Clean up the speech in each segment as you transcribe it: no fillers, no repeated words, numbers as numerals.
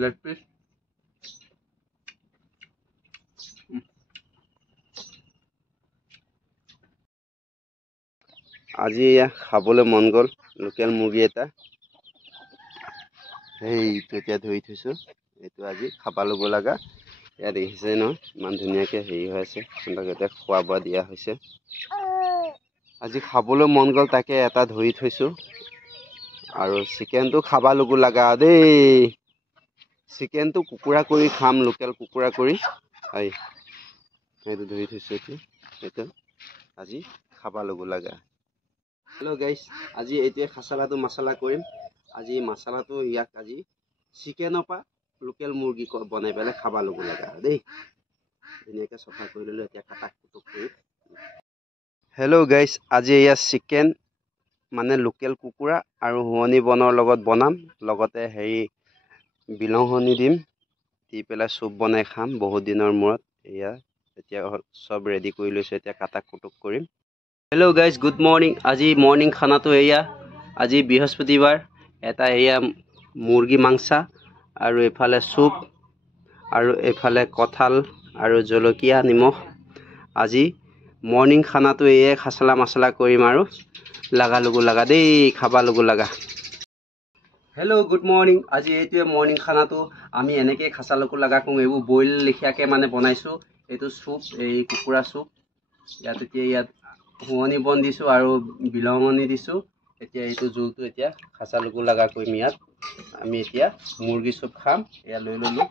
Leg piece আজি খাবলৈ মন গ'ল লোকেল মুৰ্গী এটা এইটো এতিয়া ধৰি থৈছোঁ এইটো আজি খাব ল'ব লগা ইয়াত দেখিছে ন ইমান ধুনীয়াকৈ হেৰি হৈ আছে সিহঁতক এতিয়া খোৱা বোৱা দিয়া হৈছে আজি খাবলৈ মন গ'ল তাকে এটা ধৰি থৈছোঁ আৰু চিকেনটো খাব ল'ব লগা দেই চিকেনটো কুকুৰা কৰি খাম লোকেল কুকুৰা কৰি হয় সেইটো ধৰি থৈছোঁ এইটো আজি খাব ল'ব লগা হেল্ল' গাইছ আজি এতিয়া খাচালাটো মছলা কৰিম আজি মছলাটো ইয়াক আজি চিকেনৰ পৰা লোকেল মুৰ্গী বনাই পেলাই খাব ল'ব লগা দেই ধুনীয়াকৈ চফা কৰি ল'লোঁ এতিয়া কাটা কুটুক কৰি হেল্ল' গাইছ আজি এয়া চিকেন মানে লোকেল কুকুৰা আৰু শুৱনি বনৰ লগত বনাম লগতে হেৰি বিলাহী দিম দি পেলাই চুপ বনাই খাম বহুত দিনৰ মূৰত এয়া এতিয়া চব ৰেডি কৰি লৈছোঁ এতিয়া কাটা কুটুক কৰিম হেল্ল' গাইজ গুড মৰ্ণিং আজি মৰ্ণিং খানাটো এয়া আজি বৃহস্পতিবাৰ এটা এয়া মুৰ্গী মাংসা আৰু এইফালে চুপ আৰু এইফালে কঁঠাল আৰু জলকীয়া নিমখ আজি মৰ্ণিং খানাটো এয়াই খাচলা মছলা কৰিম আৰু লাগা লগু লগা দেই খাবা লগু লগা হেল্ল' গুড মৰ্ণিং আজি এইটোৱে মৰ্ণিং খানাটো আমি এনেকৈ খাচা লগু লগা কৰোঁ এইবোৰ বইল লেখীয়াকৈ মানে বনাইছোঁ এইটো চুপ এই কুকুৰা চুপ ইয়াত এতিয়া ইয়াত শুৱনি বন দিছোঁ আৰু বিলাহী দিছোঁ এতিয়া এইটো জোলটো এতিয়া খাচা লগু লগা কৰিম ইয়াত আমি এতিয়া মুৰ্গী চুপ খাম এয়া লৈ ল'লোঁ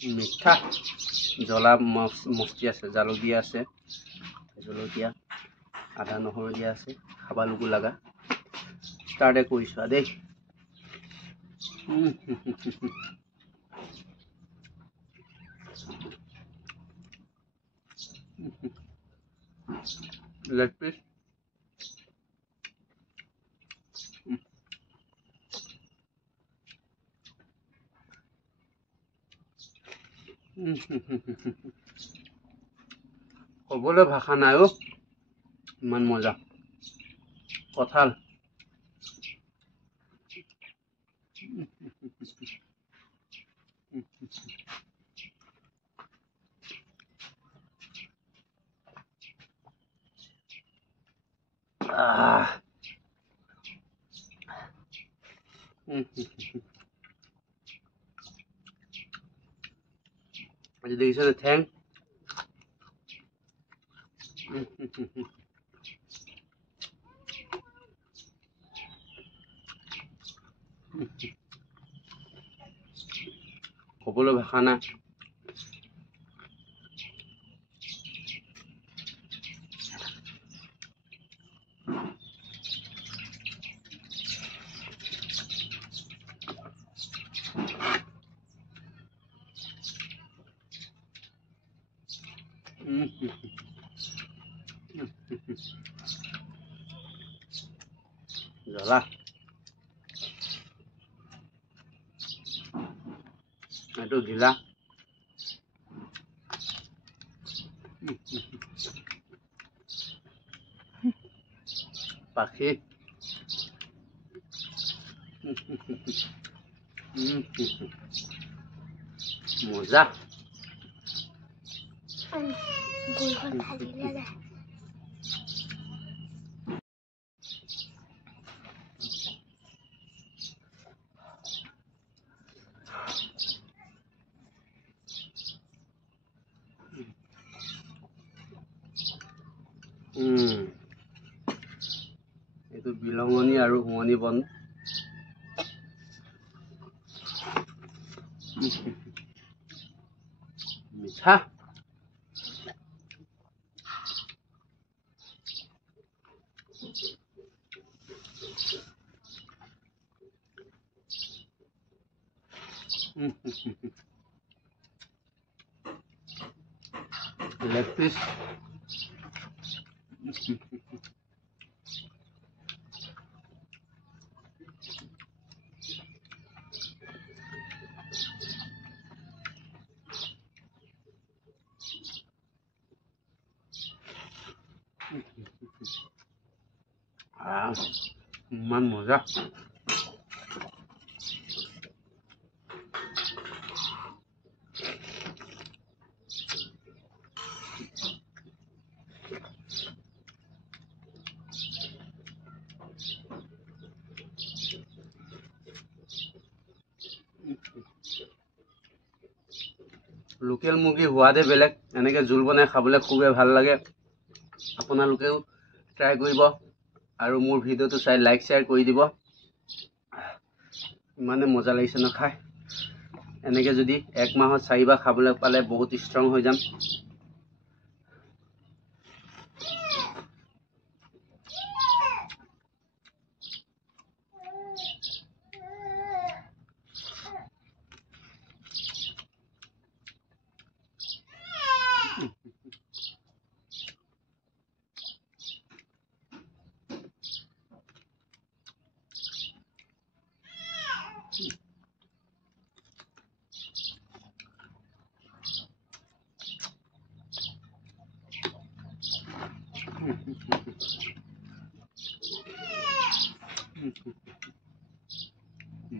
মিঠা জ্বলা মস্তি আছে জালুক দিয়া আছে জলকীয়া আদা নহৰু দিয়া আছে খাব লগু লগা ষ্টাৰ্টে কৰিছোঁ দেই লেগ পিস ক'বলৈ ভাষা নাই অ' ইমান মজা কঁঠাল আজি দেখিছে ঠেং ক'বলৈ ভাষা নাই জ্বলা এইটো ঘিলা পাখি মজা এইটো বিলাহী আৰু শুৱনি বন মিঠা লেগ পিস ইমান মজা। লোকেল মুৰ্গী সোৱাদে বেলেগ, এনেকৈ জোল বনাই খাবলৈ খুবেই ভাল লাগে। আপোনালোকেও ট্ৰাই কৰিব আৰু মোৰ ভিডিঅ'টো চাই লাইক শ্বেয়াৰ কৰি দিব। ইমানে মজা লাগিছে ন খাই। এনেকৈ যদি 1 মাহত 4 বাৰ খাবলৈ পালে বহুত ষ্ট্ৰং হৈ যাম।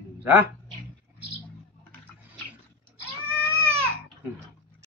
মজা।